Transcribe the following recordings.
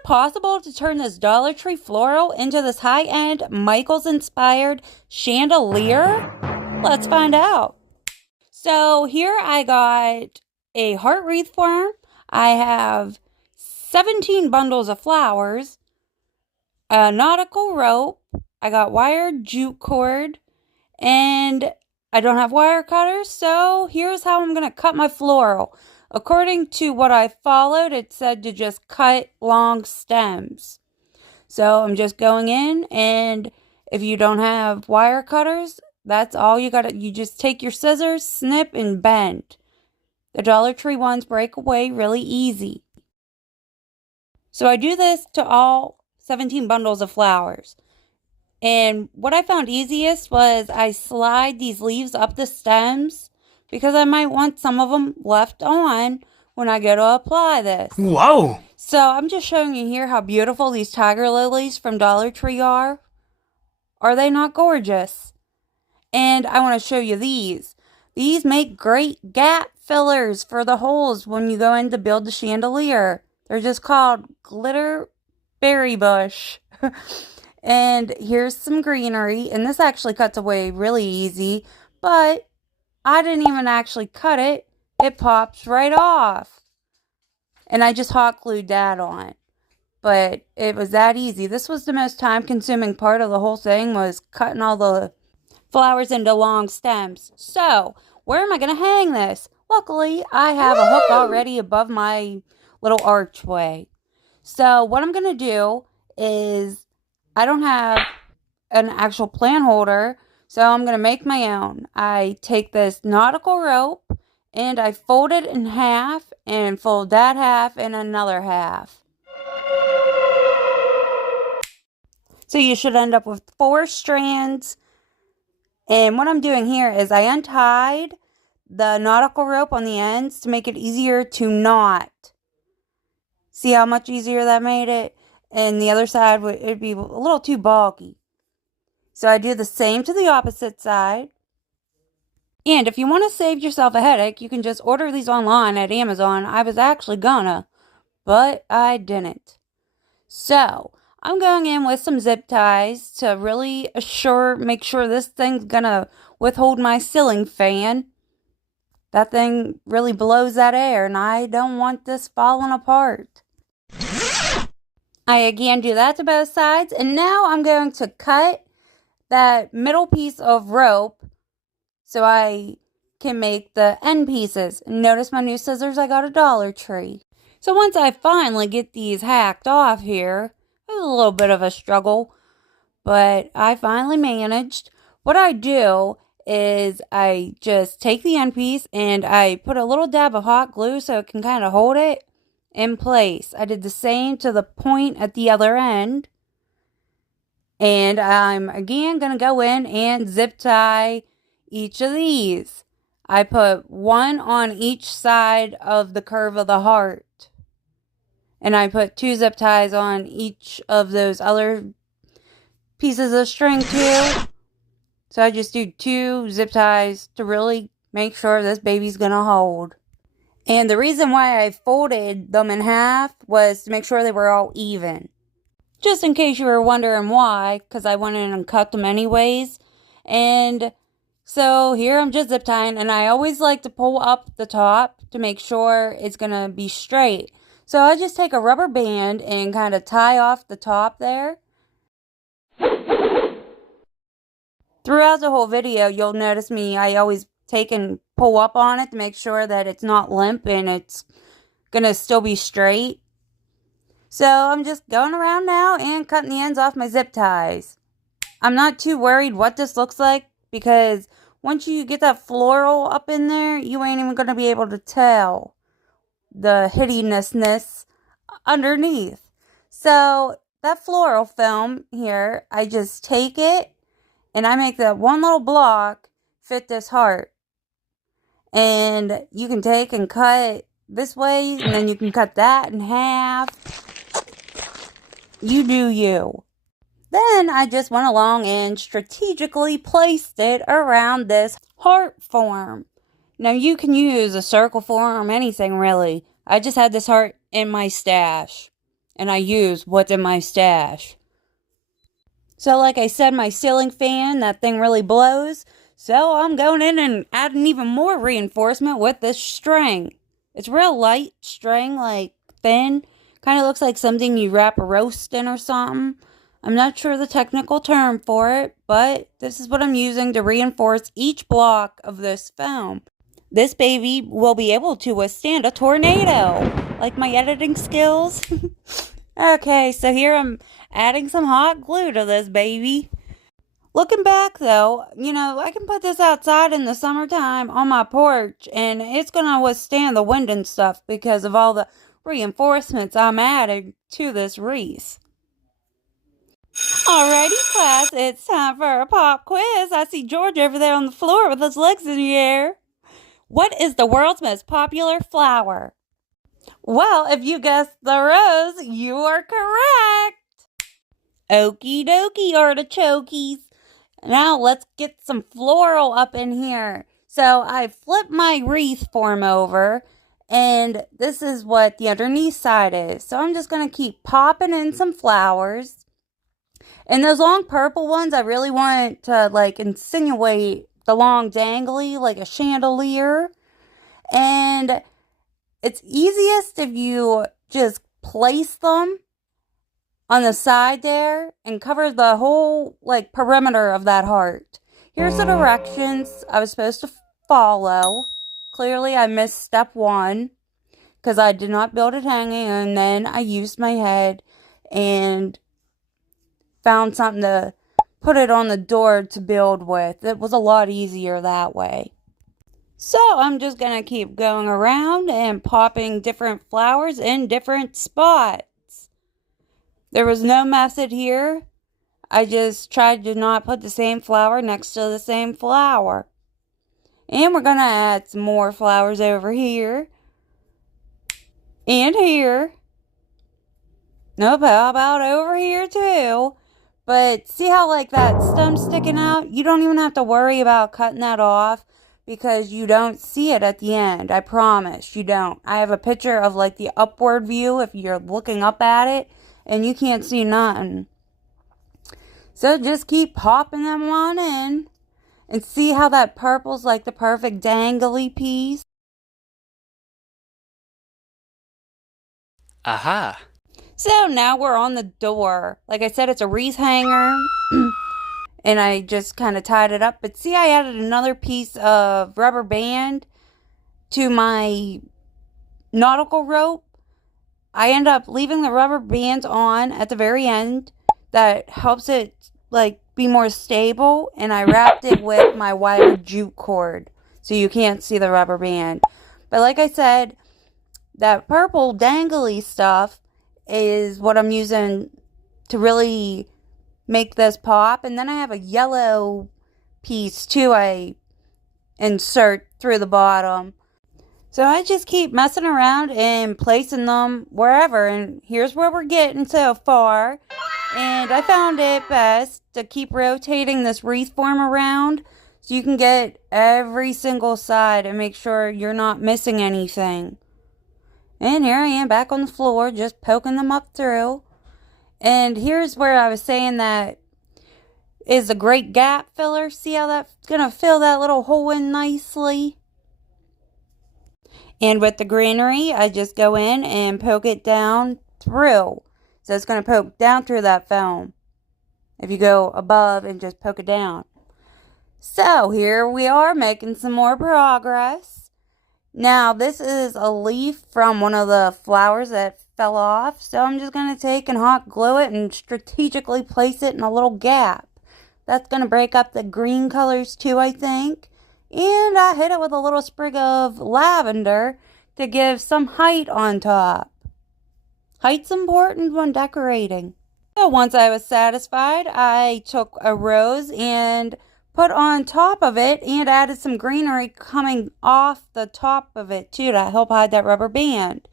it possible to turn this Dollar Tree floral into this high-end Michaels-inspired chandelier? Let's find out. So here I got a heart wreath form. I have 17 bundles of flowers, a nautical rope, I got wired jute cord, and I don't have wire cutters, so here's how I'm going to cut my floral. According to what I followed, it said to just cut long stems. So I'm just going in, and if you don't have wire cutters, that's all you got. You just take your scissors, snip, and bend. The Dollar Tree ones break away really easy. So I do this to all 17 bundles of flowers. And what I found easiest was I slide these leaves up the stems because I might want some of them left on when I go to apply this. Whoa! So I'm just showing you here how beautiful these tiger lilies from Dollar Tree are. Are they not gorgeous? And I want to show you these. These make great gap fillers for the holes when you go in to build the chandelier. They're just called glitter berry bush. And here's some greenery. And this actually cuts away really easy. But I didn't even actually cut it. It pops right off. And I just hot glued that on. But it was that easy. This was the most time consuming part of the whole thing, was cutting all the flowers into long stems. So, where am I going to hang this? Luckily, I have a hook already above my little archway. So, what I'm going to do is, I don't have an actual plant holder, so I'm going to make my own. I take this nautical rope, and I fold it in half, and fold that half in another half. So you should end up with 4 strands. And what I'm doing here is I untied the nautical rope on the ends to make it easier to knot. See how much easier that made it? And the other side, it'd be a little too bulky. So I do the same to the opposite side. And if you want to save yourself a headache, you can just order these online at Amazon. I was actually gonna, but I didn't. So I'm going in with some zip ties to really make sure this thing's gonna withhold my ceiling fan. That thing really blows that air, and I don't want this falling apart. I again do that to both sides, and now I'm going to cut that middle piece of rope so I can make the end pieces. Notice my new scissors I got at Dollar Tree. So once I finally get these hacked off here, it was a little bit of a struggle, but I finally managed. What I do is I just take the end piece and I put a little dab of hot glue so it can kind of hold it in place. I did the same to the point at the other end. And I'm again going to go in and zip tie each of these. I put one on each side of the curve of the heart. And I put 2 zip ties on each of those other pieces of string too. So I just do 2 zip ties to really make sure this baby's going to hold. And the reason why I folded them in half was to make sure they were all even. Just in case you were wondering why, because I went in and cut them anyways. And so here I'm just zip tying, and I always like to pull up the top to make sure it's going to be straight. So I just take a rubber band and kind of tie off the top there. Throughout the whole video, you'll notice I always take and pull up on it to make sure that it's not limp and it's going to still be straight. So I'm just going around now and cutting the ends off my zip ties. I'm not too worried what this looks like, because once you get that floral up in there, you ain't even going to be able to tell the hideousness underneath. So that floral film here, I just take it and I make that one little block fit this heart. And you can take and cut this way, and then you can cut that in half. You do you. Then I just went along and strategically placed it around this heart form. Now you can use a circle form, anything really. I just had this heart in my stash. and I use what's in my stash. So like I said, my ceiling fan, that thing really blows. So I'm going in and adding even more reinforcement with this string. It's real light string, like thin. Kind of looks like something you wrap a roast in or something. I'm not sure the technical term for it, but this is what I'm using to reinforce each block of this foam. This baby will be able to withstand a tornado, like my editing skills. Okay, so here I'm adding some hot glue to this baby. Looking back though, I can put this outside in the summertime on my porch and it's going to withstand the wind and stuff because of all the reinforcements I'm adding to this wreath. Alrighty class, it's time for a pop quiz. I see George over there on the floor with his legs in the air. What is the world's most popular flower? Well, if you guessed the rose, you are correct. Okie dokie, artichokes. Now let's get some floral up in here. So I flipped my wreath form over, and this is what the underneath side is. So I'm just going to keep popping in some flowers. And those long purple ones, I really want to like insinuate the long dangly like a chandelier. And it's easiest if you just place them on the side there and cover the whole like perimeter of that heart. Here's the directions I was supposed to follow. Clearly I missed step 1 because I did not build it hanging, and then I used my head and found something to put it on the door to build with. It was a lot easier that way. So I'm just going to keep going around and popping different flowers in different spots. There was no method here. I just tried to not put the same flower next to the same flower. And we're going to add some more flowers over here. And here. Nope, how about over here too? But see how like that stem's sticking out? You don't even have to worry about cutting that off because you don't see it at the end. I promise you don't. I have a picture of like the upward view if you're looking up at it and you can't see nothing. So just keep popping them on in and see how that purple's like the perfect dangly piece. Aha! So now we're on the door. Like I said, it's a wreath hanger. And I just kind of tied it up. But see, I added another piece of rubber band to my nautical rope. I end up leaving the rubber bands on at the very end. That helps it like be more stable. And I wrapped it with my wire jute cord, so you can't see the rubber band. But like I said, that purple dangly stuff is what I'm using to really make this pop. And then I have a yellow piece too I insert through the bottom. So I just keep messing around and placing them wherever. And here's where we're getting so far. And I found it best to keep rotating this wreath form around so you can get every single side and make sure you're not missing anything. And here I am back on the floor just poking them up through. And here's where I was saying that is a great gap filler. See how that's going to fill that little hole in nicely? And with the greenery, I just go in and poke it down through. So it's going to poke down through that foam. If you go above and just poke it down. So here we are making some more progress. Now this is a leaf from one of the flowers that fell off. So I'm just going to take and hot glue it and strategically place it in a little gap. That's going to break up the green colors too, I think. And I hit it with a little sprig of lavender to give some height on top. Height's important when decorating. So once I was satisfied, I took a rose and put on top of it and added some greenery coming off the top of it too to help hide that rubber band.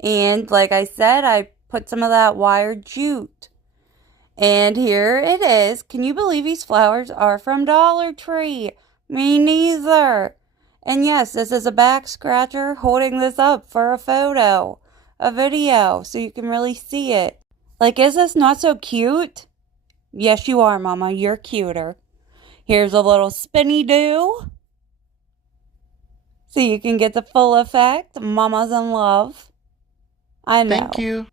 And like I said, I put some of that wire jute. And here it is. Can you believe these flowers are from Dollar Tree? Me neither. And yes, this is a back scratcher holding this up for a photo. a video so you can really see it. Like, is this not so cute? Yes, you are, Mama. You're cuter. Here's a little spinny do, so you can get the full effect. Mama's in love. I know. Thank you.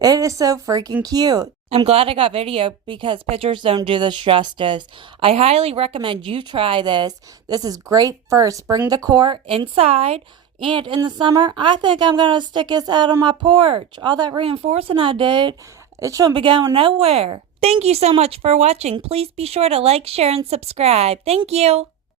It is so freaking cute. I'm glad I got video because pictures don't do this justice. I highly recommend you try this. This is great for spring decor inside. And in the summer, I think I'm going to stick this out on my porch. All that reinforcing I did, it shouldn't be going nowhere. Thank you so much for watching. Please be sure to like, share, and subscribe. Thank you.